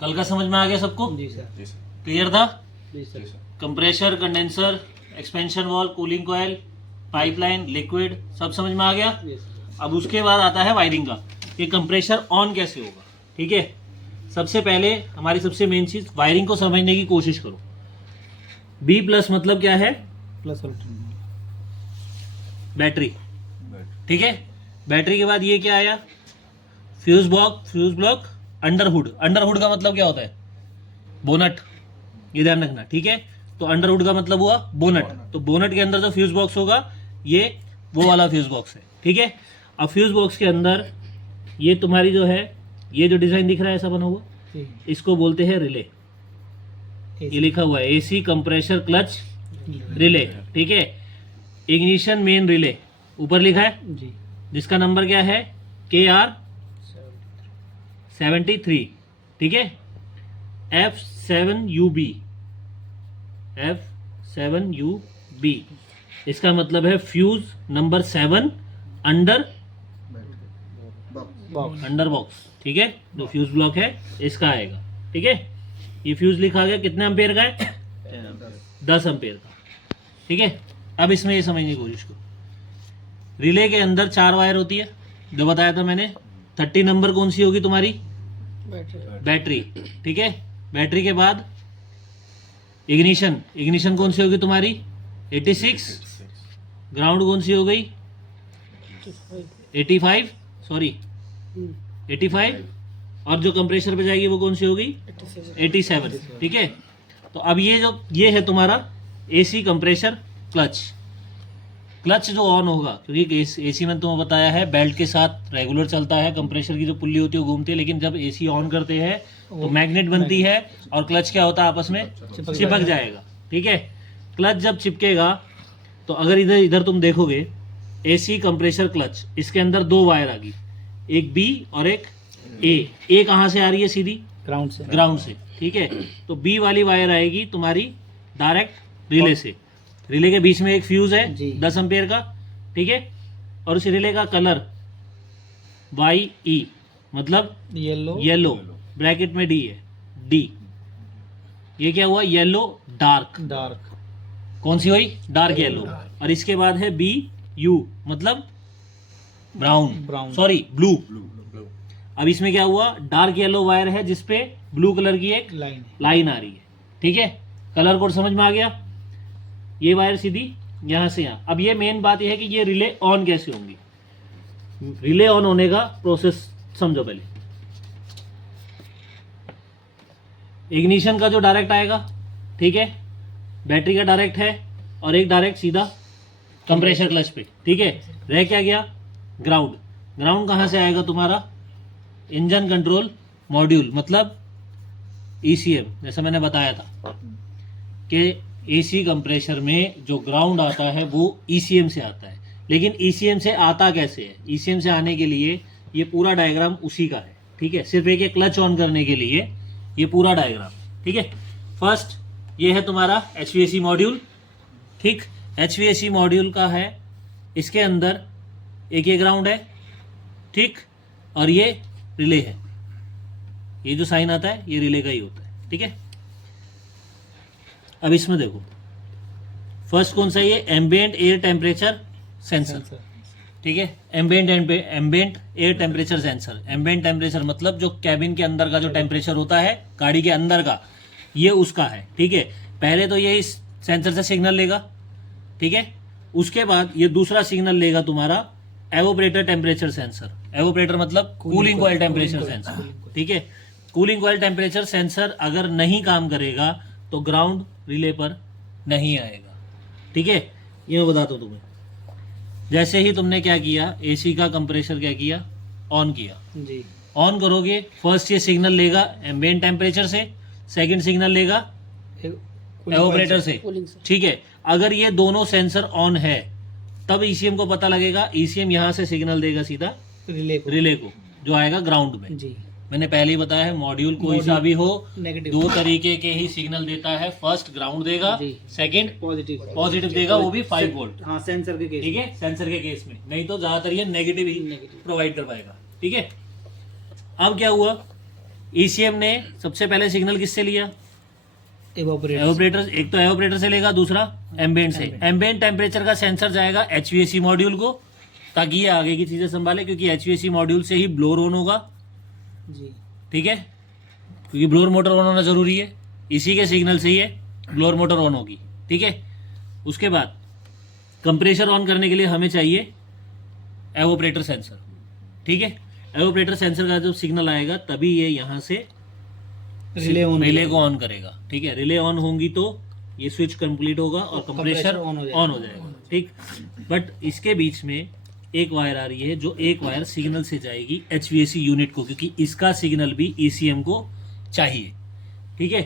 कल का समझ में आ गया सबको? जी सर। क्लियर था? जी sir. Compressor, condenser, expansion valve, cooling coil, pipeline, liquid, सब समझ में आ गया। जी सर। अब उसके बाद आता है वायरिंग का, कि कंप्रेशर ऑन कैसे होगा। ठीक है, सबसे पहले हमारी सबसे मेन चीज वायरिंग को समझने की कोशिश करो। बी प्लस मतलब क्या है? Plus battery. ठीक है, बैटरी के बाद ये क्या आया? Fuse block, अंडरहुड। अंडरहुड का मतलब क्या होता है? बोनट, ये ध्यान रखना। ठीक है, तो अंडरहुड का मतलब हुआ बोनट। तो बोनट के अंदर जो फ्यूज बॉक्स होगा ये वो वाला फ्यूज बॉक्स है। ठीक है, अब फ्यूज बॉक्स के अंदर ये तुम्हारी जो है, ये जो डिजाइन दिख रहा है ऐसा बना हुआ, इसको बोलते हैं रिले। ये लिखा हुआ है एसी कंप्रेशर क्लच रिले। ठीक है, इग्निशन मेन रिले ऊपर लिखा है जी। जिसका नंबर क्या है? KR73। ठीक है, F7UB, F7UB इसका मतलब है फ्यूज नंबर 7 अंडर बॉक्स। ठीक है, जो फ्यूज ब्लॉक है इसका आएगा। ठीक है, ये फ्यूज लिखा गया कितने एम्पेयर का है? 10 एम्पेयर का। ठीक है, अब इसमें ये समझने की कोशिश करो। रिले के अंदर 4 वायर होती है, जो बताया था मैंने। 30 नंबर कौन सी होगी तुम्हारी? बैटरी। ठीक है, बैटरी के बाद इग्निशन कौन सी होगी तुम्हारी? 86। ग्राउंड कौन सी हो गई? 85, सॉरी 85। और जो कंप्रेसर पे जाएगी वो कौन सी होगी? 87। ठीक है, तो अब ये है तुम्हारा एसी कंप्रेसर क्लच जो ऑन होगा, क्योंकि एसी में तुम्हें बताया है बेल्ट के साथ रेगुलर चलता है, कंप्रेसर की जो पुल्ली होती है वो घूमती है, लेकिन जब एसी ऑन करते हैं तो मैग्नेट बनती है और क्लच क्या होता है? आपस में चिपक जाएगा। ठीक है, क्लच जब चिपकेगा तो अगर इधर तुम देखोगे एसी कंप्रेसर क्लच, इसके अंदर 2 वायर आ गई, एक बी और एक ए कहाँ से आ रही है? सीधी ग्राउंड से। ठीक है, तो बी वाली वायर आएगी तुम्हारी डायरेक्ट रिले से। रिले के बीच में एक फ्यूज है 10 एम्पेयर का। ठीक है, और उस रिले का कलर YE मतलब येलो, ब्रैकेट में डी है, डी। ये क्या हुआ? Yellow dark. कौन सी हुई? Dark yellow. और इसके बाद है BU मतलब ब्राउन, सॉरी ब्लू। अब इसमें क्या हुआ? डार्क येलो वायर है जिसपे ब्लू कलर की एक लाइन आ रही है। ठीक है, कलर कोड समझ में आ गया? ये वायर सीधी यहां से यहां। अब ये मेन बात यह है कि ये रिले ऑन कैसे होंगी। रिले ऑन होने का प्रोसेस समझो पहले। इग्निशन का जो डायरेक्ट आएगा, ठीक है, बैटरी का डायरेक्ट है, और एक डायरेक्ट सीधा कंप्रेसर क्लच पे। ठीक है, रह क्या गया? ग्राउंड कहां से आएगा तुम्हारा? इंजन कंट्रोल मॉड्यूल मतलब ECM। जैसा मैंने बताया था कि एसी कंप्रेसर में जो ग्राउंड आता है वो ECM से आता है। लेकिन ECM से आता कैसे है? ECM से आने के लिए ये पूरा डायग्राम उसी का है। ठीक है, सिर्फ एक क्लच ऑन करने के लिए ये पूरा डायग्राम। ठीक है, फर्स्ट ये है तुम्हारा HVAC मॉड्यूल। ठीक, HVAC मॉड्यूल का है, इसके अंदर एक ये ग्राउंड है, ठीक, और ये रिले है। ये जो साइन आता है ये रिले का ही होता है। ठीक है, अब इसमें देखो फर्स्ट कौन सा? ये एम्बिएंट एयर टेम्परेचर सेंसर। ठीक है, ambient air temperature sensor. Ambient temperature मतलब जो कैबिन के अंदर का जो टेम्परेचर होता है गाड़ी के अंदर का, ये उसका है। ठीक है, पहले तो ये इस सेंसर से सिग्नल लेगा। ठीक है, उसके बाद ये दूसरा सिग्नल लेगा तुम्हारा एवोपरेटर टेम्परेचर सेंसर। एवोपरेटर मतलब कूलिंग कॉइल टेम्परेचर सेंसर। ठीक है, कूलिंग कॉइल टेम्परेचर सेंसर अगर नहीं काम करेगा तो ग्राउंड रिले पर नहीं आएगा। ठीक है, ये मैं बताता हूं तुम्हें। जैसे ही तुमने क्या किया, एसी का कंप्रेसर क्या किया? ऑन किया जी। ऑन करोगे, फर्स्ट ये सिग्नल लेगा एम्बिएंट टेम्परेचर से, सेकंड सिग्नल लेगा एवोपरेटर से। ठीक है, अगर ये दोनों सेंसर ऑन है तब ECM को पता लगेगा। ECM यहां से सिग्नल देगा सीधा रिले को जो आएगा ग्राउंड में जी। मैंने पहले ही बताया है, मॉड्यूल कोई सा भी हो, 2 तरीके के ही सिग्नल देता है। फर्स्ट ग्राउंड देगा, सेकंड पॉजिटिव देगा, वो भी 5 वोल्ट। हाँ, सेंसर के केस। ठीक है, सेंसर के केस में, नहीं तो ज्यादातर ये नेगेटिव ही प्रोवाइड कर पाएगा। ठीक है, अब क्या हुआ, ईसीएम ने सबसे पहले सिग्नल किससे लिया, एवोपरेटर। एक तो एवोपरेटर से लेगा, दूसरा एम्बिएंट से। एम्बिएंट टेम्परेचर का सेंसर जाएगा एचवीएसी मॉड्यूल को, ताकि ये आगे की चीजें संभाले, क्योंकि एचवीएसी मॉड्यूल से ही ब्लोअर ऑन होगा जी, ठीक है, क्योंकि ब्लोअर मोटर ऑन होना जरूरी है, इसी के सिग्नल से ही ब्लोअर मोटर ऑन होगी, ठीक है। उसके बाद कंप्रेशर ऑन करने के लिए हमें चाहिए एवोपरेटर सेंसर, ठीक है। एवोपरेटर सेंसर का जब सिग्नल आएगा तभी ये यहाँ से रिले को ऑन करेगा, ठीक है। रिले ऑन होंगी तो ये स्विच कंप्लीट होगा और कंप्रेशर ऑन हो जाएगा, ठीक। बट इसके बीच में एक वायर आ रही है, जो एक वायर सिग्नल से जाएगी एचवीएसी यूनिट को, क्योंकि इसका सिग्नल भी ईसीएम को चाहिए, ठीक है।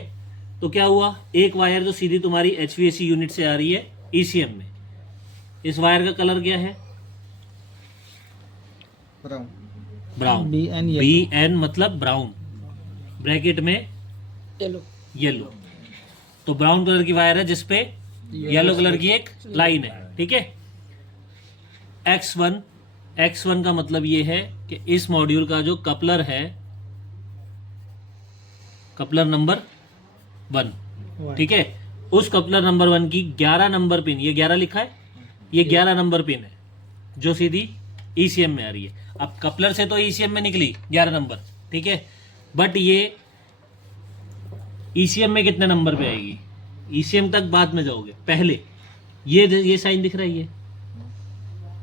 तो क्या हुआ, एक वायर जो सीधी तुम्हारी एचवीएसी यूनिट से आ रही है ईसीएम में, इस वायर का कलर क्या है, ब्राउन। बी एन मतलब ब्राउन, ब्रैकेट में येलो। तो ब्राउन कलर की वायर है जिसपे येलो कलर की एक लाइन है, ठीक है। X1 का मतलब ये है कि इस मॉड्यूल का जो कपलर है, कपलर नंबर 1, ठीक है, उस कपलर नंबर 1 की 11 नंबर पिन, ये 11 लिखा है, ये 11 नंबर पिन है जो सीधी ईसीएम में आ रही है। अब कपलर से तो ईसीएम में निकली 11 नंबर, ठीक है, बट ये ईसीएम में कितने नंबर पे आएगी, ईसीएम तक बाद में जाओगे, पहले ये साइन दिख रहा है,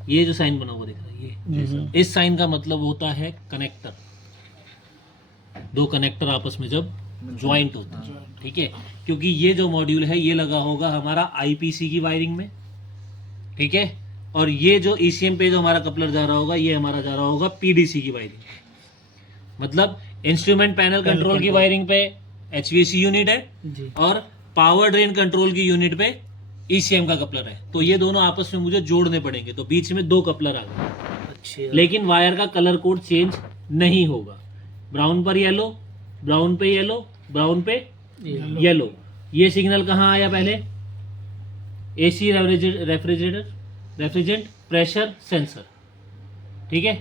ये जो साइन बना हुआ दिख रहा है, ये इस साइन का मतलब होता है कनेक्टर, दो कनेक्टर आपस में जब ज्वाइंट होते हैं, ठीक है। क्योंकि ये जो मॉड्यूल है ये लगा होगा हमारा आईपीसी की वायरिंग में, ठीक है, और ये जो ईसीएम पे जो हमारा कपलर जा रहा होगा ये हमारा जा रहा होगा पीडीसी की वायरिंग, मतलब इंस्ट्रूमेंट पैनल कंट्रोल की वायरिंग पे एचवीएसी यूनिट है जी, और पावर ड्रेन कंट्रोल की यूनिट पे ईसीएम का कपलर है। तो ये दोनों आपस में मुझे जोड़ने पड़ेंगे, तो बीच में दो कपलर आ गए, अच्छा। लेकिन वायर का कलर कोड चेंज नहीं होगा, ब्राउन पर येलो, ब्राउन पे येलो, ब्राउन पे येलो। ये सिग्नल कहाँ आया पहले, एसी रेफ्रिजरेंट प्रेशर सेंसर, ठीक है।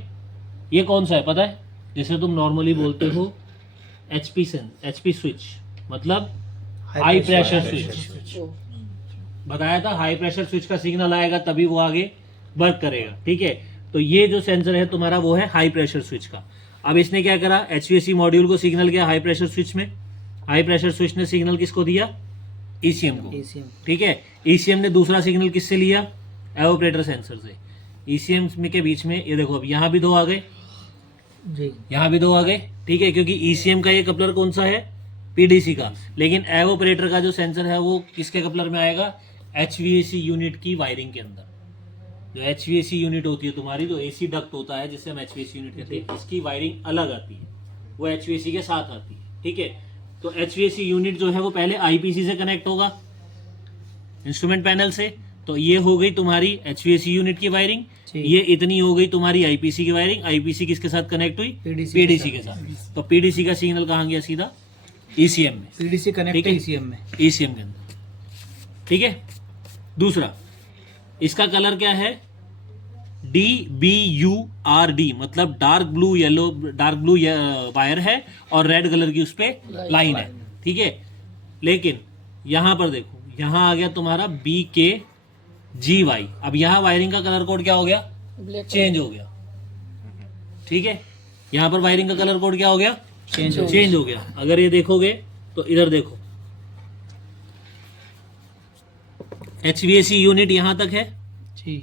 ये कौन सा है पता है, जैसे तुम नॉर्मली बोलते हो एचपी स्विच, मतलब हाई प्रेशर स्विच, बताया था हाई प्रेशर स्विच का सिग्नल आएगा तभी वो आगे वर्क करेगा, ठीक है। तो ये जो सेंसर है तुम्हारा वो है हाई प्रेशर स्विच का। अब इसने क्या करा, एचवीएसी मॉड्यूल को सिग्नल किया हाई प्रेशर स्विच में, हाई प्रेशर स्विच ने सिग्नल किसको दिया, ईसीएम को, ठीक है। ईसीएम ने दूसरा सिग्नल किससे लिया, एवोपरेटर सेंसर से। ईसीएम के बीच में ये देखो, अब यहाँ भी दो आ गए जी, यहाँ भी दो आ गए, ठीक है, क्योंकि ईसीएम का ये कपलर कौन सा है, पीडीसी का, लेकिन एवोपरेटर का जो सेंसर है वो किसके कपलर में आएगा, एचवीएसी यूनिट की वायरिंग के अंदर। जो एचवीएसी यूनिट होती है तुम्हारी, जो एसी डक्ट होता है जिससे हम एचवीएसी यूनिट कहते हैं, इसकी वायरिंग अलग आती है, वो एचवीएसी के साथ आती है, ठीक है। तो एचवीएसी यूनिट जो है वो पहले आईपीसी से कनेक्ट होगा इंस्ट्रूमेंट पैनल से, तो ये हो गई तुम्हारी एचवीएसी यूनिट की वायरिंग, ये इतनी हो गई तुम्हारी आईपीसी की वायरिंग। आईपीसी किसके साथ कनेक्ट हुई, पीडीसी के साथ। तो पीडीसी का सिग्नल कहाँ गया, सीधा ईसीएम में, पीडीसी कनेक्ट है ईसीएम में, ईसीएम के अंदर, ठीक है। दूसरा, इसका कलर क्या है, DBURD, मतलब डार्क ब्लू वायर है और रेड कलर की उस पर लाइन है, ठीक है। लेकिन यहां पर देखो, यहां आ गया तुम्हारा BKGY। अब यहां वायरिंग का कलर कोड क्या हो गया, चेंज हो गया, ठीक है। यहां पर वायरिंग का कलर कोड क्या हो गया, चेंज हो गया। अगर ये देखोगे तो इधर देखो, एचवीएसी यूनिट यहां तक है,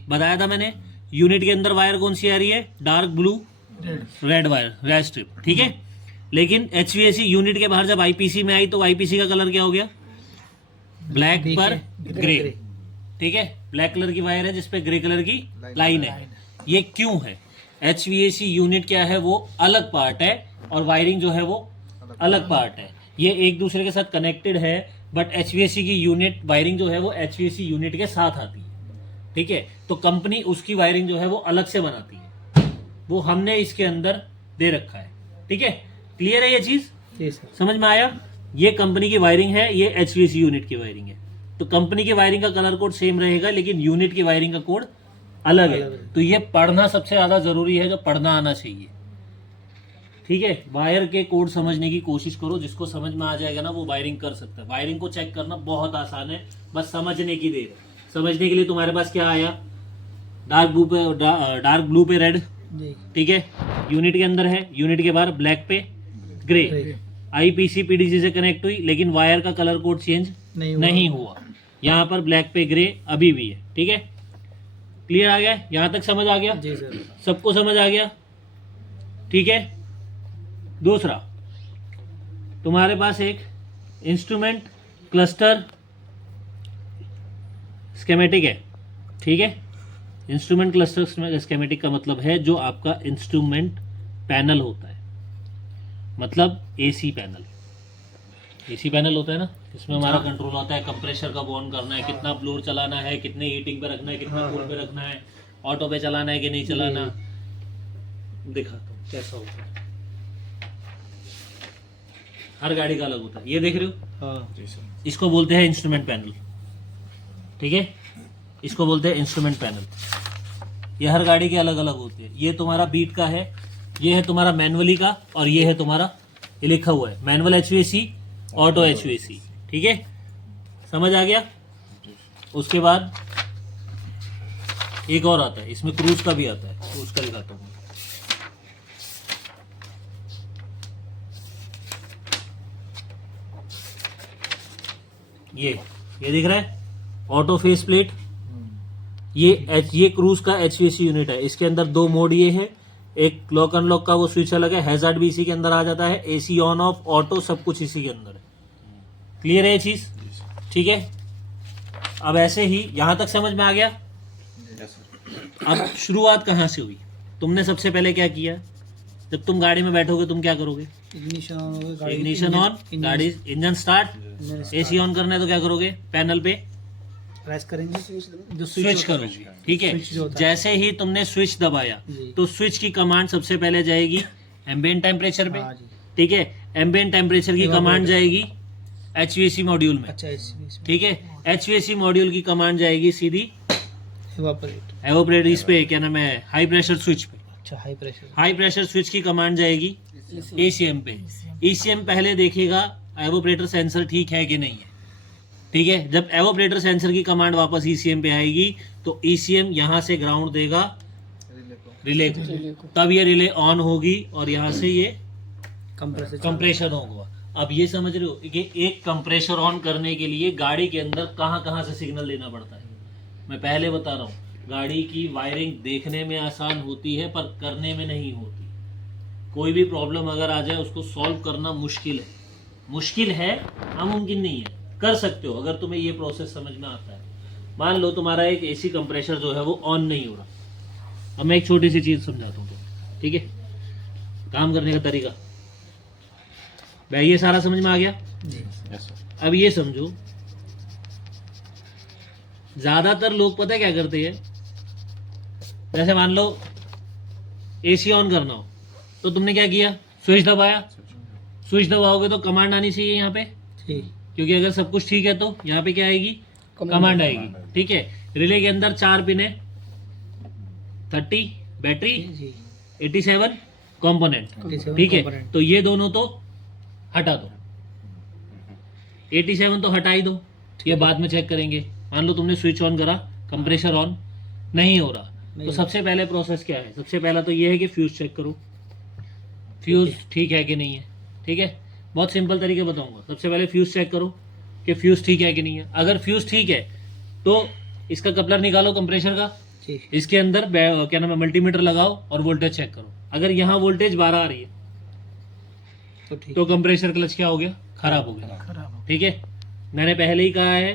बताया था मैंने। यूनिट के अंदर वायर कौन सी आ रही है, dark blue red wire, red strip, ठीक है। लेकिन एचवीएसी यूनिट के बाहर जब आईपीसी में आई तो आईपीसी का कलर क्या हो गया, ब्लैक पर ग्रे, ठीक है। ब्लैक कलर की वायर है जिसपे ग्रे कलर की लाइन है। ये क्यों है, एचवीएसी यूनिट क्या है, वो अलग पार्ट है और वायरिंग जो है वो अलग पार्ट है। ये एक दूसरे के साथ कनेक्टेड है, बट एचवीएसी की यूनिट वायरिंग जो है वो एचवीएसी यूनिट के साथ आती है, ठीक है। तो कंपनी उसकी वायरिंग जो है वो अलग से बनाती है, वो हमने इसके अंदर दे रखा है, ठीक है। क्लियर है ये चीज, समझ में आया। ये कंपनी की वायरिंग है, ये एचवीएसी यूनिट की वायरिंग है। तो कंपनी की वायरिंग का कलर कोड सेम रहेगा, लेकिन यूनिट की वायरिंग का कोड अलग है। तो ये पढ़ना सबसे ज्यादा जरूरी है, जो पढ़ना आना चाहिए, ठीक है, वायर के कोड समझने की कोशिश करो, जिसको समझ में आ जाएगा ना वो वायरिंग कर सकता है। वायरिंग को चेक करना बहुत आसान है, बस समझने की देर है। समझने के लिए तुम्हारे पास क्या आया, डार्क ब्लू पे रेड, ठीक है, यूनिट के अंदर है, यूनिट के बाहर ब्लैक पे ग्रे, आईपीसी पीडीसी से कनेक्ट हुई, लेकिन वायर का कलर कोड चेंज नहीं हुआ। यहाँ पर ब्लैक पे ग्रे अभी भी है, ठीक है। क्लियर आ गया, यहाँ तक समझ आ गया? जी सर। सबको समझ आ गया, ठीक है। दूसरा, तुम्हारे पास एक इंस्ट्रूमेंट क्लस्टर स्केमेटिक है, ठीक है। इंस्ट्रूमेंट क्लस्टर स्केमेटिक का मतलब है जो आपका इंस्ट्रूमेंट पैनल होता है, मतलब एसी पैनल। एसी पैनल होता है ना, इसमें हमारा कंट्रोल होता है, कंप्रेशर कब ऑन करना है, कितना ब्लोअर चलाना है, कितने हीटिंग पे रखना है, कितना कूल पे रखना है, ऑटो पे चलाना है कि नहीं चलाना। दिखाता हूँ कैसा होता है, हर गाड़ी का अलग होता है। ये देख रहे हो, हाँ, इसको बोलते हैं इंस्ट्रूमेंट पैनल, ठीक है, इसको बोलते हैं इंस्ट्रूमेंट पैनल। ये हर गाड़ी के अलग अलग होते हैं। ये तुम्हारा बीट का है, ये है तुम्हारा मैनुअली का, और ये है तुम्हारा, ये लिखा हुआ है मैनुअल एचवीएसी, ऑटो एचवीएसी, ठीक है, समझ आ गया। उसके बाद एक और आता है, इसमें क्रूज का भी आता है, क्रूज का दिखाता हूँ। ये दिख रहा है, ऑटो फेस प्लेट, ये क्रूज का एचवीएसी यूनिट है। इसके अंदर दो मोड ये है, एक लॉक अनलॉक का वो स्विच अलग है, हैजार्ड भी इसी के अंदर आ जाता है, एसी ऑन ऑफ, ऑटो सब कुछ इसी के अंदर है। क्लियर है ये चीज, ठीक है। अब ऐसे ही यहां तक समझ में आ गया। अब शुरुआत कहां से हुई, तुमने सबसे पहले क्या किया, जब तुम गाड़ी में बैठोगे तुम क्या करोगे, इग्निशन ऑन, गाड़ी इंजन स्टार्ट, एसी ऑन करना है तो क्या करोगे, पैनल पे प्रेस करेंगे, जो स्विच करोगे, ठीक है। जैसे ही तुमने स्विच दबाया तो स्विच की कमांड सबसे पहले जाएगी एम्बिएंट टेम्परेचर पे, ठीक है। एम्बिएंट टेम्परेचर की कमांड जाएगी एचवीएसी मॉड्यूल में, अच्छा, ठीक है। एचवीएसी मॉड्यूल की कमांड जाएगी सीधी एवापोरेट, एवापोरेट इस पे क्या नाम है, हाई प्रेशर स्विच पे, अच्छा, हाई प्रेशर स्विच की कमांड जाएगी एसीएम पे। ईसीएम पहले देखेगा एवोपरेटर सेंसर ठीक है कि नहीं है, ठीक है। जब एवोपरेटर सेंसर की कमांड वापस ईसीएम पे आएगी तो ईसीएम यहां से ग्राउंड देगा रिले को, तब ये रिले ऑन होगी और यहां से ये कंप्रेशर होगा। अब ये समझ रहे हो कि एक कंप्रेशर ऑन करने के लिए गाड़ी के अंदर कहां कहां से सिग्नल देना पड़ता है। मैं पहले बता रहा हूँ, गाड़ी की वायरिंग देखने में आसान होती है पर करने में नहीं होती। कोई भी प्रॉब्लम अगर आ जाए उसको सॉल्व करना मुश्किल है, नामुमकिन नहीं है, कर सकते हो अगर तुम्हें ये प्रोसेस समझ में आता है। मान लो तुम्हारा एक एसी कंप्रेशर जो है वो ऑन नहीं हो रहा, अब मैं एक छोटी सी चीज समझाता हूँ, ठीक है, काम करने का तरीका। भाई ये सारा समझ में आ गया। अब ये समझो, ज्यादातर लोग पता है क्या करते हैं, जैसे मान लो एसी ऑन करना हो तो तुमने क्या किया, स्विच दबाया, स्विच दबाओगे तो कमांड आनी चाहिए यहाँ पे, क्योंकि अगर सब कुछ ठीक है तो यहाँ पे क्या आएगी, कमांड आएगी, ठीक है। रिले के अंदर 4 पिन है, 30 बैटरी, 87 कंपोनेंट, ठीक है। तो ये दोनों तो हटा दो, 87 तो हटा ही दो, ये बाद में चेक करेंगे। मान लो तुमने स्विच ऑन करा, कंप्रेशर ऑन नहीं हो रहा, तो सबसे पहले प्रोसेस क्या है, सबसे पहला तो ये है कि फ्यूज चेक करो, फ्यूज ठीक है कि नहीं है, ठीक है। बहुत सिंपल तरीके बताऊंगा। सबसे पहले फ्यूज चेक करो कि फ्यूज ठीक है कि नहीं है। अगर फ्यूज ठीक है तो इसका कपलर निकालो कंप्रेशर का, इसके अंदर क्या नाम है मल्टीमीटर लगाओ और वोल्टेज चेक करो। अगर यहाँ वोल्टेज 12 आ रही है तो कंप्रेशर क्लच क्या हो गया, खराब हो गया, ठीक है। मैंने पहले ही कहा है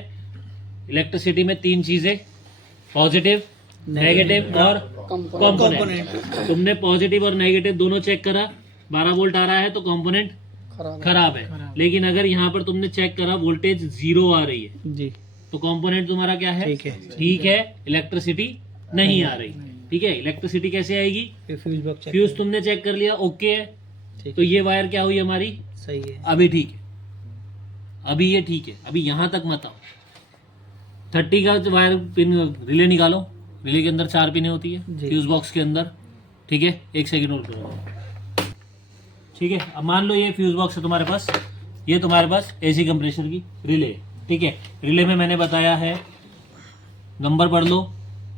इलेक्ट्रिसिटी में 3 चीजें, पॉजिटिव, नेगेटिव और कंपोनेंट। तुमने पॉजिटिव और नेगेटिव दोनों चेक करा, 12 वोल्ट आ रहा है तो कंपोनेंट खराब है। लेकिन अगर यहाँ पर तुमने चेक करा वोल्टेज 0 आ रही है जी, तो कंपोनेंट तुम्हारा क्या है, ठीक है, इलेक्ट्रिसिटी नहीं आ रही, ठीक है। इलेक्ट्रिसिटी कैसे आएगी, फ्यूज तुमने चेक कर लिया, ओके है, तो ये वायर क्या हुई हमारी, सही है, अभी ठीक है, अभी ये ठीक है। अभी यहाँ तक मत आओ, 30 का वायर पिन रिले निकालो, रिले के अंदर 4 पिनें होती है फ्यूज बॉक्स के अंदर, ठीक है। 1 सेकंड और करो, ठीक है। अब मान लो ये फ्यूज बॉक्स है तुम्हारे पास, ये तुम्हारे पास एसी कंप्रेसर की रिले, ठीक है। रिले में मैंने बताया है, नंबर पढ़ लो,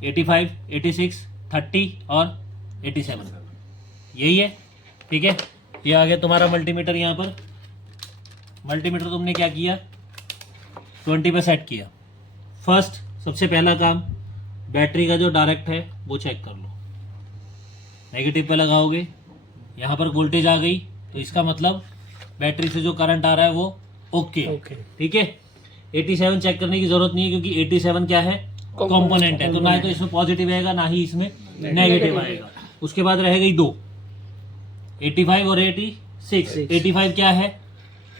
85, 86, 30 और 87, यही है, ठीक है। ये आ गया तुम्हारा मल्टीमीटर। यहाँ पर मल्टीमीटर तुमने क्या किया, 20 पे सेट किया। फर्स्ट सबसे पहला काम, बैटरी का जो डायरेक्ट है वो चेक कर लो। नेगेटिव पे लगाओगे, यहाँ पर वोल्टेज आ गई, तो इसका मतलब बैटरी से जो करंट आ रहा है वो ओके, ठीक है। 87 चेक करने की जरूरत नहीं है, क्योंकि 87 क्या है, कंपोनेंट है, तो ना ही तो इसमें पॉजिटिव आएगा ना ही इसमें नेगेटिव आएगा। उसके बाद रह गई 2, 85 और 86। 85 क्या है,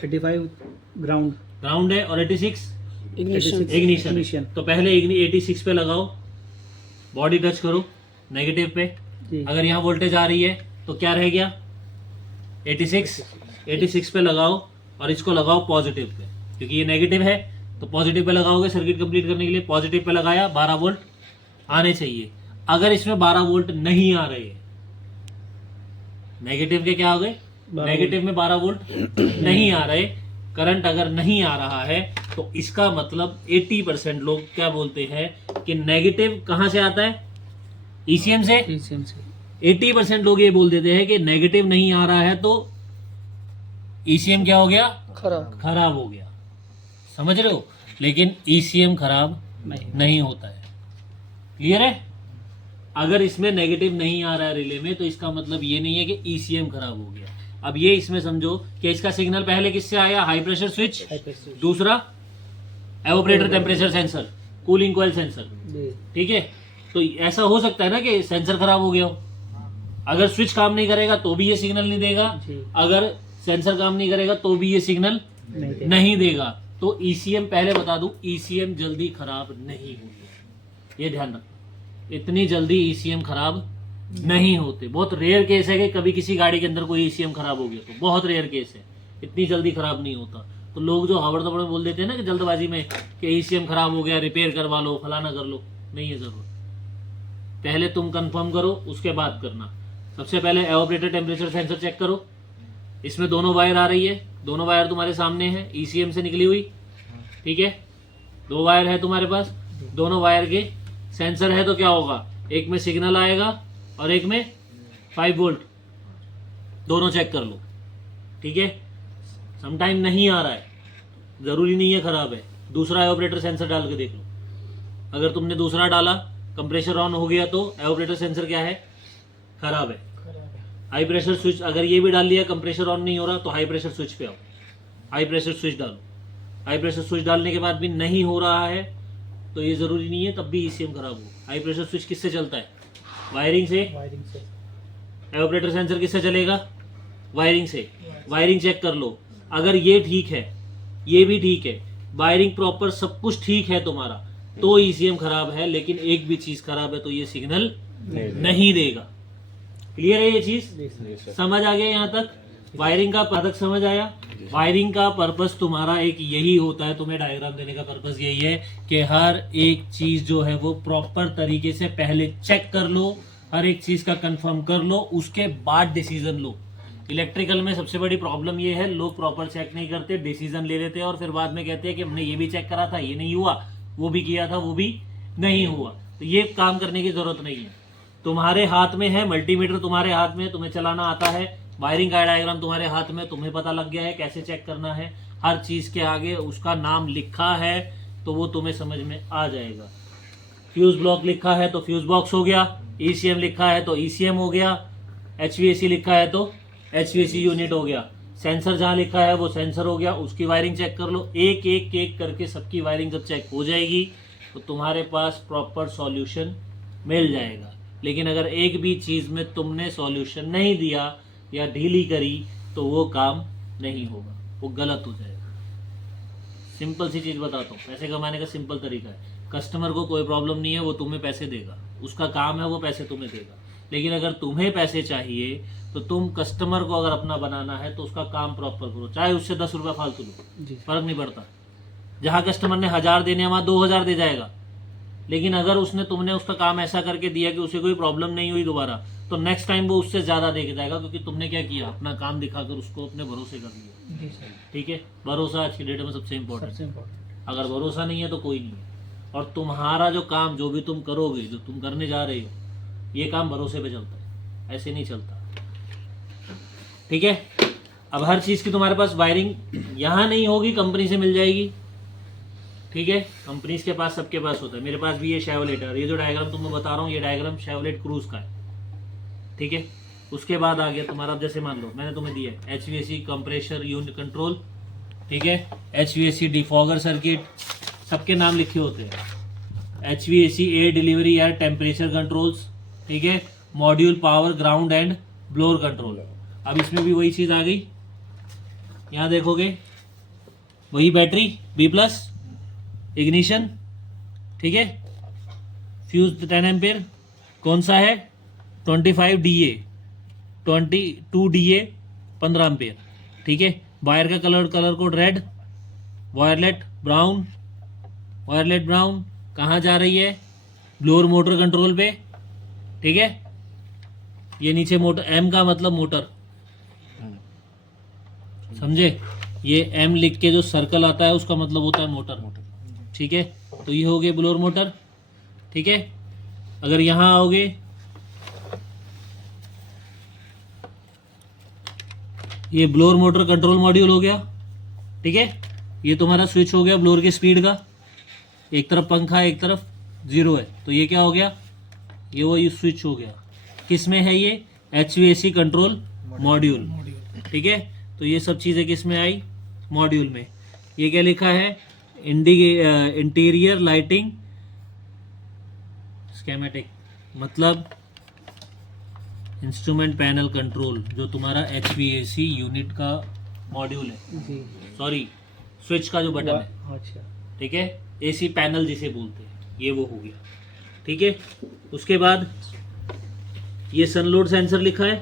85 ग्राउंड ग्राउंड है, और 86 इग्निशन। इग्निशन। तो पहले 86 पे लगाओ, बॉडी टच करो नेगेटिव पे। जी। अगर यहाँ वोल्टेज आ रही है तो क्या रह गया, 86 पे लगाओ, और इसको लगाओ पॉजिटिव पे, क्योंकि ये नेगेटिव है तो पॉजिटिव पे लगाओगे सर्किट कंप्लीट करने के लिए। पॉजिटिव पे लगाया, 12 वोल्ट आने चाहिए। अगर इसमें 12 वोल्ट नहीं आ रहे, नेगेटिव के क्या हो गए, नेगेटिव में 12 वोल्ट नहीं आ रहे, करंट अगर नहीं आ रहा है, तो इसका मतलब 80% लोग क्या बोलते हैं कि नेगेटिव कहां से आता है, ईसीएम से। 80% लोग ये बोल देते हैं कि नेगेटिव नहीं आ रहा है तो ईसीएम क्या हो गया, खराब हो गया। समझ रहे हो, लेकिन ईसीएम खराब नहीं होता है। क्लियर है। अगर इसमें नेगेटिव नहीं आ रहा है रिले में, तो इसका मतलब ये नहीं है कि ईसीएम खराब हो गया। अब ये इसमें समझो कि इसका सिग्नल पहले किससे आया, हाई प्रेशर स्विच, दूसरा evaporator temperature sensor, cooling coil sensor, ठीक है। तो ऐसा हो सकता है ना कि सेंसर खराब हो गया हो। अगर स्विच काम नहीं करेगा तो भी ये सिग्नल नहीं देगा, अगर सेंसर काम नहीं करेगा तो भी ये सिग्नल नहीं देगा। तो ईसीएम पहले बता दूं, ईसीएम जल्दी खराब नहीं होगी, ये ध्यान रखना। इतनी जल्दी ईसीएम खराब नहीं होते। बहुत रेयर केस है कि कभी किसी गाड़ी के अंदर कोई ईसीएम खराब हो गया, तो बहुत रेयर केस है, इतनी जल्दी खराब नहीं होता। तो लोग जो हवड़ दबड़ बोल देते हैं ना कि जल्दबाजी में कि ईसीएम खराब हो गया, रिपेयर करवा लो, फलाना कर लो, नहीं है जरूरत। पहले तुम कंफर्म करो, उसके बाद करना। सबसे पहले एवोपरेटर टेम्परेचर सेंसर चेक करो। इसमें दोनों वायर आ रही है, दोनों वायर तुम्हारे सामने है, ईसीएम से निकली हुई, ठीक है। 2 वायर है तुम्हारे पास, दोनों वायर के सेंसर है, तो क्या होगा, एक में सिग्नल आएगा और एक में 5 वोल्ट, दोनों चेक कर लो, ठीक है। समटाइम नहीं आ रहा है, जरूरी नहीं है खराब है। दूसरा एवोपरेटर सेंसर डाल के देख लो। अगर तुमने दूसरा डाला, कंप्रेसर ऑन हो गया, तो एवोपरेटर सेंसर क्या है, खराब है। हाई प्रेशर स्विच अगर ये भी डाल लिया, कंप्रेसर ऑन नहीं हो रहा, तो हाई प्रेशर स्विच पे आओ, हाई प्रेशर स्विच डालो। हाई प्रेशर स्विच डालने के बाद भी नहीं हो रहा है, तो ये जरूरी नहीं है तब भी ईसीएम खराब हो। हाई प्रेशर स्विच किससे चलता है, वायरिंग से। एवोपरेटर सेंसर किससे चलेगा, वायरिंग से। वायरिंग चेक कर लो, अगर ये ठीक है, ये भी ठीक है, वायरिंग प्रॉपर सब कुछ ठीक है तुम्हारा, तो ईसीएम खराब है। लेकिन एक भी चीज खराब है तो ये सिग्नल नहीं देगा। क्लियर है ये चीज, समझ आ गया यहाँ तक। वायरिंग का पर्पस समझ आया। वायरिंग का पर्पस तुम्हारा एक यही होता है, तुम्हें डायग्राम देने का पर्पस यही है कि हर एक चीज जो है वो प्रॉपर तरीके से पहले चेक कर लो, हर एक चीज का कंफर्म कर लो, उसके बाद डिसीजन लो। इलेक्ट्रिकल में सबसे बड़ी प्रॉब्लम ये है, लोग प्रॉपर चेक नहीं करते, डिसीजन ले लेते हैं और फिर बाद में कहते हैं कि हमने ये भी चेक करा था, ये नहीं हुआ, वो भी किया था, वो भी नहीं हुआ। तो ये काम करने की जरूरत नहीं है। तुम्हारे हाथ में है मल्टीमीटर, तुम्हारे हाथ में, तुम्हें चलाना आता है। वायरिंग का डायग्राम तुम्हारे हाथ में, तुम्हें पता लग गया है कैसे चेक करना है। हर चीज के आगे उसका नाम लिखा है, तो वो तुम्हें समझ में आ जाएगा। फ्यूज ब्लॉक लिखा है तो फ्यूज बॉक्स हो गया, ईसीएम लिखा है तो ईसीएम हो गया, एचवीएसी लिखा है तो एचवीएसी यूनिट हो गया, सेंसर जहां लिखा है वो सेंसर हो गया, उसकी वायरिंग चेक कर लो। एक एक एक करके सबकी वायरिंग जब चेक हो जाएगी तो तुम्हारे पास प्रॉपर सॉल्यूशन मिल जाएगा। लेकिन अगर एक भी चीज में तुमने सॉल्यूशन नहीं दिया या ढीली करी तो वो काम नहीं होगा, वो गलत हो जाएगा। सिंपल सी चीज बताता हूँ, पैसे कमाने का सिंपल तरीका है। कस्टमर को कोई प्रॉब्लम नहीं है, वो तुम्हें पैसे देगा, उसका काम है वो पैसे तुम्हें देगा। लेकिन अगर तुम्हें पैसे चाहिए तो तुम कस्टमर को अगर अपना बनाना है तो उसका काम प्रॉपर करो, चाहे उससे 10 रुपया फालतू लो, फर्क नहीं पड़ता। जहां कस्टमर ने 1000 देने वहां 2000 दे जाएगा, लेकिन अगर उसने तुमने उसका काम ऐसा करके दिया कि उसे कोई प्रॉब्लम नहीं हुई दोबारा, तो नेक्स्ट टाइम वो उससे ज़्यादा देके जाएगा, क्योंकि तुमने क्या किया, अपना काम दिखाकर उसको अपने भरोसे कर दिया। जी सर, ठीक है, भरोसा आज की डेट में सबसे इम्पोर्टेंट सबसे है। इम्पोर्टेंट। अगर भरोसा नहीं है तो कोई नहीं है। और तुम्हारा जो काम, जो भी तुम करोगे, जो तुम करने जा रहे हो, ये काम भरोसे पे चलता है, ऐसे नहीं चलता। ठीक है, अब हर चीज़ की तुम्हारे पास वायरिंग यहाँ नहीं होगी, कंपनी से मिल जाएगी। ठीक है, कंपनीज के पास, सबके पास होता है। मेरे पास भी ये शेवलेट है, और ये जो डायग्राम तुम्हें बता रहा हूँ, ये डायग्राम शेवलेट क्रूज का है। ठीक है, उसके बाद आ गया तुम्हारा, अब जैसे मान लो मैंने तुम्हें दिया है HVAC कंप्रेशर यूनिट कंट्रोल। ठीक है, HVAC डिफॉगर सर्किट, सबके नाम लिखे होते हैं। HVAC air delivery air temperature controls. ठीक है, module power ground and blower control. अब इसमें भी वही चीज़ आ गई, यहाँ देखोगे वही बैटरी B+, इग्निशन। ठीक है, फ्यूज 10 एम्पेयर, कौन सा है, 25 DA, 22 DA, 15 एम्पेयर। ठीक है, वायर का colour code red, violet brown, violet brown. कहाँ जा रही है, ब्लोअर मोटर कंट्रोल पे। ठीक है, ये नीचे मोटर, M का मतलब मोटर, समझे, ये M लिख के जो सर्कल आता है उसका मतलब होता है मोटर। ठीक है, तो ये हो गए ब्लोअर मोटर। ठीक है, अगर यहाँ आओगे, ये ब्लोअर मोटर कंट्रोल मॉड्यूल हो गया। ठीक है, ये तुम्हारा स्विच हो गया ब्लोअर की स्पीड का, एक तरफ पंखा एक तरफ 0 है, तो ये क्या हो गया, ये वही स्विच हो गया। किस में है ये, HVAC कंट्रोल मॉड्यूल। ठीक है, तो ये सब चीज़ें किस में आई, मॉड्यूल में। ये क्या लिखा है, इंटीरियर लाइटिंग स्कीमेटिक, मतलब इंस्ट्रूमेंट पैनल कंट्रोल, जो तुम्हारा HVAC यूनिट का मॉड्यूल है, जी, सॉरी स्विच का जो बटन है। अच्छा, ठीक है, AC पैनल जिसे बोलते हैं, ये वो हो गया। ठीक है, उसके बाद ये सनलोड सेंसर लिखा है,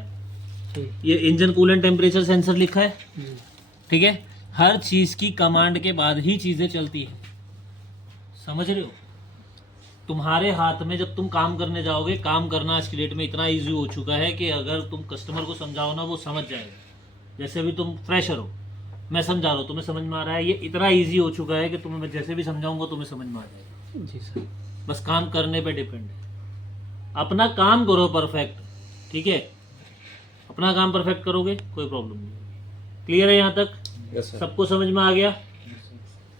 जी, ये इंजन कूलेंट टेम्परेचर सेंसर लिखा है। जी, ठीक है, हर चीज़ की कमांड के बाद ही चीज़ें चलती हैं, समझ रहे हो। तुम्हारे हाथ में जब तुम काम करने जाओगे, काम करना आज की डेट में इतना इजी हो चुका है कि अगर तुम कस्टमर को समझाओ ना, वो समझ जाएगा। जैसे अभी तुम फ्रेशर हो, मैं समझा रहा हूँ, तुम्हें समझ में आ रहा है, ये इतना इजी हो चुका है कि तुम्हें मैं जैसे भी समझाऊंगा तुम्हें समझ में आ जाएगा। जी सर, बस काम करने पे डिपेंड है, अपना काम करो परफेक्ट। ठीक है, अपना काम परफेक्ट करोगे, कोई प्रॉब्लम नहीं। क्लियर है यहाँ तक, यस सर। सबको समझ में आ गया।